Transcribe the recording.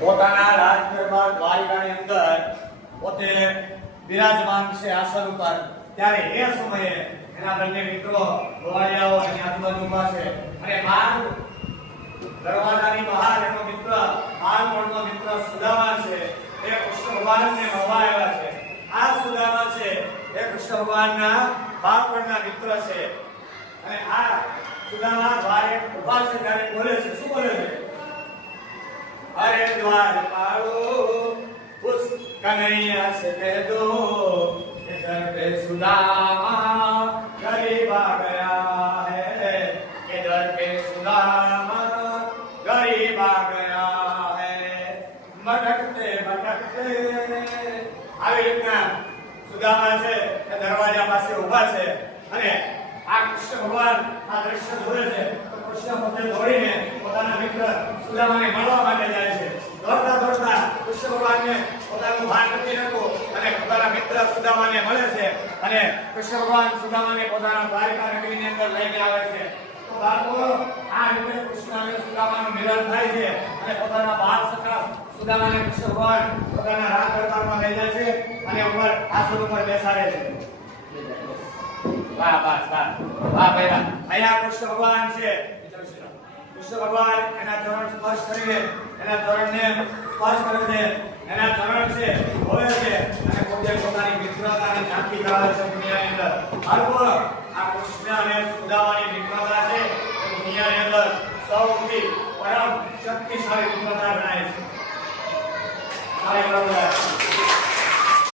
પોતાના રાજ દરબાર દ્વારિકાની અંદર પોતે બિરાજમાન છે આસન ઉપર। ત્યારે એ સમયે એના બંને મિત્રો ગોવાળિયાઓ એની આજુબાજુ ઊભા છે અને બહાર દરવાજાની બહાર એનો મિત્ર બાળપણનો મિત્ર સુદામા છે એ કૃષ્ણ ભગવાનને મળવા આવ્યા છે। આ સુદામા છે એ કૃષ્ણ ભગવાનના બાળપણના મિત્ર છે અને આ સુદામા દ્વારે ઊભા છે ત્યારે બોલે છે, શું બોલે છે? અરે દ્વારપાળો ઉસ કનૈયા से कह दो कि घर पे सुदामा गरीब आ गया है, कि घर पे सुदामा गरीब आ गया है। भटकते भटकते આવી રીતના સુદામા છે એ દરવાજા પાસે ઊભા છે અને આ કૃષ્ણ ભગવાન આ દ્રશ્ય જોવે છે તો કૃષ્ણ પોતે દોડીને પોતાના મિત્ર સુદામાને મળવા માટે જાય છે। દોડતા દોડતા કૃષ્ણ ભગવાનને પોતાનું ભાન નથી રહેતું અને પોતાના મિત્ર સુદામાને મળે છે અને કૃષ્ણ ભગવાન સુદામાને પોતાના દ્વારકા નગરીની અંદર લઈને આવે છે। તો બાળકો આ રીતે કૃષ્ણ અને સુદામાનું મિલન થાય છે અને પોતાના બાળ સખા સુદામાને કૃષ્ણ ભગવાન પોતાના રાજ દરબારમાં લઈ જાય છે અને ઉપર આસન ઉપર બેસાડે છે। વાહ વાહ વાહ વાહ ભાઈ વાહ। અહીંયા કૃષ્ણ ભગવાન છે, કૃષ્ણ ભગવાન એના ચરણ સ્પર્શ કરીને એના ચરણને સ્પર્શ કરે છે, એના ચરણ છે ધોવે છે અને પોતે પોતાની મિત્રતાની ઝાંખી કરાવે છે દુનિયાની અંદર। બાળકો આ કૃષ્ણ અને સુદામાની મિત્રતા છે એ દુનિયાની અંદર સૌથી પરમ શક્તિશાળી મિત્રતા ગણાય છે।